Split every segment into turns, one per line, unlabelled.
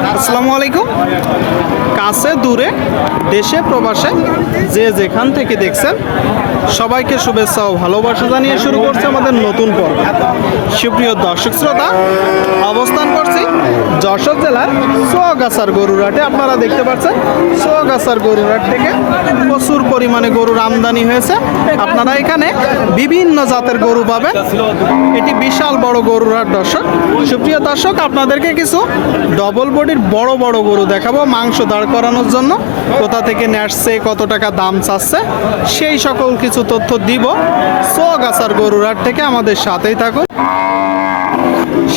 আসসালামু আলাইকুম। কাছে, দূরে, দেশে, প্রবাসে, যে যেখান থেকে দেখছেন, সবাইকে শুভেচ্ছা ও ভালোবাসা জানিয়ে শুরু করছে আমাদের নতুন পর্ব। সুপ্রিয় দর্শক শ্রোতা, অবস্থান করছি যশোর জেলার সোয়াগাছার গরুরহাটে আপনারা দেখতে পাচ্ছেন, সোয়াগাছার গরুরহাট থেকে প্রচুর পরিমাণে গরুর আমদানি হয়েছে। আপনারা এখানে বিভিন্ন জাতের গরু পাবেন। এটি বিশাল বড় গরুর হাট দর্শক। সুপ্রিয় দর্শক, আপনাদেরকে কিছু ডবল বডির বড় বড় গরু দেখাবো মাংস দাঁড় করানোর জন্য। কোথা থেকে নেসছে কত টাকা দাম চাচ্ছে সেই সকল কিছু তথ্য দিব। সোগাছার গরুর হাট থেকে আমাদের সাথেই থাকুন।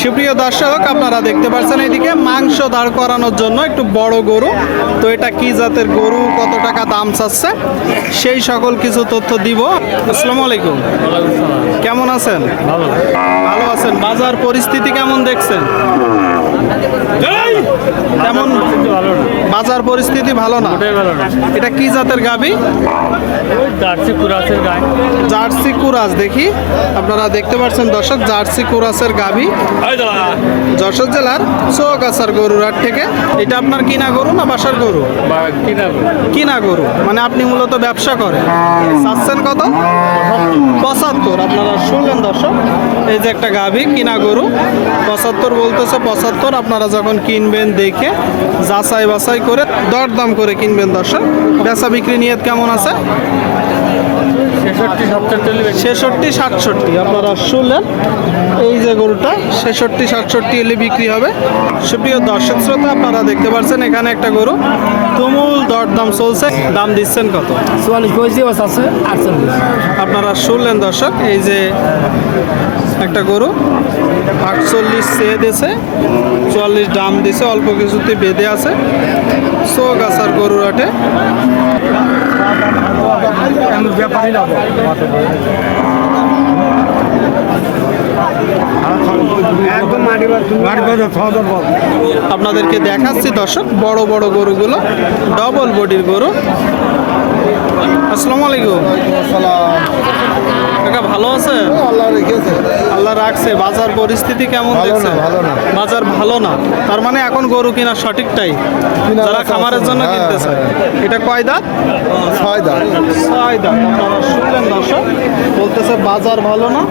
সুপ্রিয় দর্শক আপনারা দেখতে পাচ্ছেন এদিকে মাংস দাঁড় করানোর জন্য একটু বড় গরু। তো এটা কি জাতের গরু কত টাকা দাম চাচ্ছে সেই সকল কিছু তথ্য দিব। আসসালামু আলাইকুম। কেমন আছেন?
ভালো।
আছেন। বাজার পরিস্থিতি কেমন দেখছেন? তেমন
ভালো না।
বাজার পরিস্থিতি ভালো না। এটা কি জাতের গাবি?
জার্সি কুরাসের গায়ে
জার্সি কুরাস দেখি। আপনারা দেখতে পাচ্ছেন দর্শক জার্সি কুরাসের গাবি। যশোর জেলার চৌগাছার গরুরহাট থেকে। এটা আপনার কিনা গরু না বাসার গরু?
কিনা
কিনা গরু। মানে আপনি মূলত ব্যবসা করেন। চাচ্ছেন কত? পঁচাত্তর। আপনারা শুনলেন দর্শক এই যে একটা গাভী কিনা গরু। পঁচাত্তর বলতেছে পঁচাত্তর। আপনারা যখন কিনবেন দেখে যাচাই বাছাই করে দরদাম করে কিনবেন দর্শক। বেচা বিক্রি নিয়ত কেমন আছে?
ছেষট্টি
সাতষট্টি আপনারা শুনলেন এই যে গরুটা ছেষট্টি সাতষট্টি এলে বিক্রি হবে। সুপ্রিয় দর্শক শ্রোতা আপনারা দেখতে পাচ্ছেন এখানে একটা গরু। তুমুল দরদাম চলছে। দাম দিচ্ছেন কত?
চুয়াল্লিশ পঁয়ত্রিশ আছে আটচল্লিশ।
আপনারা শুনলেন দর্শক এই যে একটা গরু। আটচল্লিশ চেয়ে দিয়েছে চুয়াল্লিশ দাম দিছে অল্প কিছুতে বেঁধে আছে। চোখ আসার গরুর হাটে
দাওয়া
আপনাদেরকে দেখাচ্ছি দর্শক বড় বড় গরুগুলো ডবল বডির গরু। আসসালামু আলাইকুম। কাকা ভালো আছে
আল্লাহ রেখেছে।
আল্লাহ রাখছে বাজার পরিস্থিতি কেমন দেখছে
ভালো না।
বাজার ভালো না। তার মানে এখন গরু কিনা সঠিকটাই। যারা খামারের জন্য
হ্যাঁ,
কিনতেছে। এটা কয় দাঁত?
ছয় দাঁত।
ছয় দাঁত। আপনারা শুনলেন দর্শক বলতেছে বাজার ভালো না।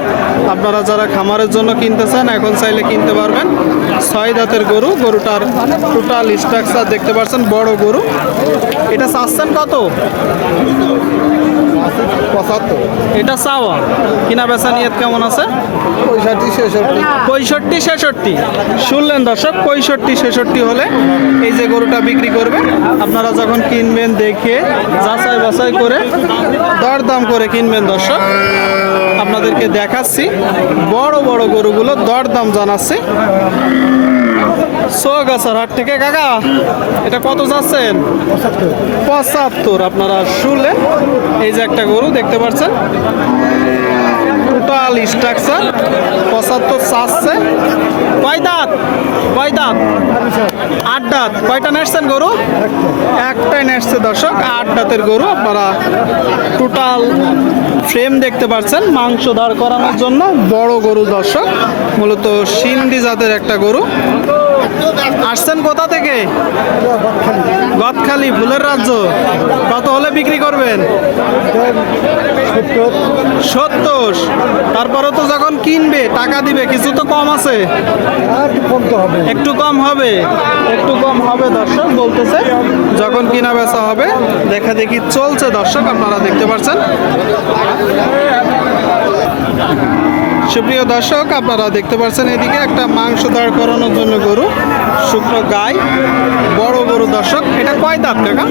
আপনারা যারা খামারের জন্য কিনতেছেন এখন চাইলে কিনতে পারবেন। ছয় দাঁতের গরু গরুটার টোটাল স্ট্রাকচার দেখতে পাচ্ছেন বড় গরু। এটা চাচ্ছেন কত?
পঁচাত্তর।
এটা চাওয়া। কিনা বেচা নিয়ত কেমন আছে?
পঁয়ষট্টি ছেষট্টি।
পঁয়ষট্টি ছেষট্টি। শুনলেন দর্শক পঁয়ষট্টি ছেষট্টি হলে এই যে গরুটা বিক্রি করবে আপনারা যখন কিনবেন দেখে যাচাই বাছাই করে দরদাম করে কিনবেন দর্শক। আপনাদেরকে দেখাচ্ছি বড় বড় গরুগুলো দরদাম জানাচ্ছি। সোগাছার হাট থেকে, কাকা, এটা কত যাচ্ছেন? পঁচাত্তর। আপনারা শুনলে এই যে একটা গরু দেখতে পাচ্ছেন। টোটাল স্ট্রাকচার পঁচাত্তর চাচ্ছে। কয় দাঁত? কয় দাঁত? আট দাঁত। কয়টা নেসছেন গরু? একটাই আসছে দর্শক, আট দাঁতের গরু। আপনারা টোটাল ফ্রেম দেখতে পাচ্ছেন, মাংস দাঁড় করানোর জন্য বড় গরু দর্শক, মূলত সিন্ধি জাতের একটা গরু। আসছেন কোথা থেকে? গদখালি, ফুলের রাজ্য। কত হলে বিক্রি করবেন? সত্তর। তারপরে তো যখন কিনবে টাকা দিবে কিছু তো কম আছে। একটু কম হবে একটু কম হবে দর্শক বলতেছে। যখন কিনা বেচা হবে দেখা দেখি চলছে দর্শক আপনারা দেখতে পাচ্ছেন। সুপ্রিয় দর্শক আপনারা দেখতে পাচ্ছেন এদিকে একটা মাংস দাঁড় করানোর জন্য গরু শুকনো গাই বড় গরু দর্শক। এটা কয় দাঁত কাকা?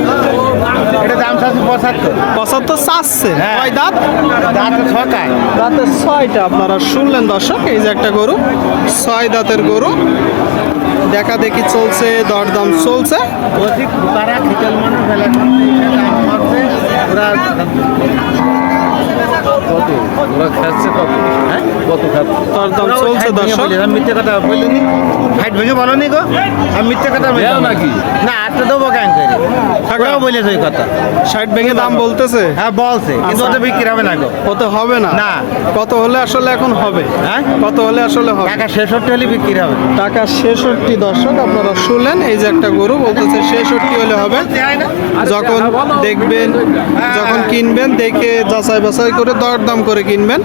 এটা দাম চাচ্ছে পঁচাত্তর।
পঁচাত্তর চাচ্ছে? কয় দাঁত?
দাঁত ছটায়
দাঁতের ছয়টা আপনারা শুনলেন দর্শক এই যে একটা গরু ছয় দাঁতের গরু। দেখা দেখি চলছে দরদাম চলছে।
ওরা
কত? ওরা খাচ্ছে কত?
হ্যাঁ?
কত খাচ্ছে?
তার দাম চলছে দর্শক
আমি মিথ্যে কথা বলিনি। হাইট ভেঙে বলো নি গো। আমি মিথ্যে কথা বলি
নাকি?
না আটটা দেবো কেন করে? ওরাও বলেছে ওই কথা।
ষাট ভেঙে দাম বলতেছে?
হ্যাঁ বলছে। কিন্তু
আচ্ছা।
ওটা বিক্রি হবে না গো।
কত হবে না?
না।
কত হলে আসলে এখন হবে?
হ্যাঁ?
কত হলে আসলে হবে?
টাকা ছেষট্টি হলে বিক্রি হবে।
টাকা ছেষট্টি দর্শক আপনারা শুনলেন এই যে একটা গরু বলতেছে ছেষট্টি হলে হবে। যখন দেখবেন যখন কিনবেন দেখে যাচাই বাছাই করে দরদাম করে কিনবেন।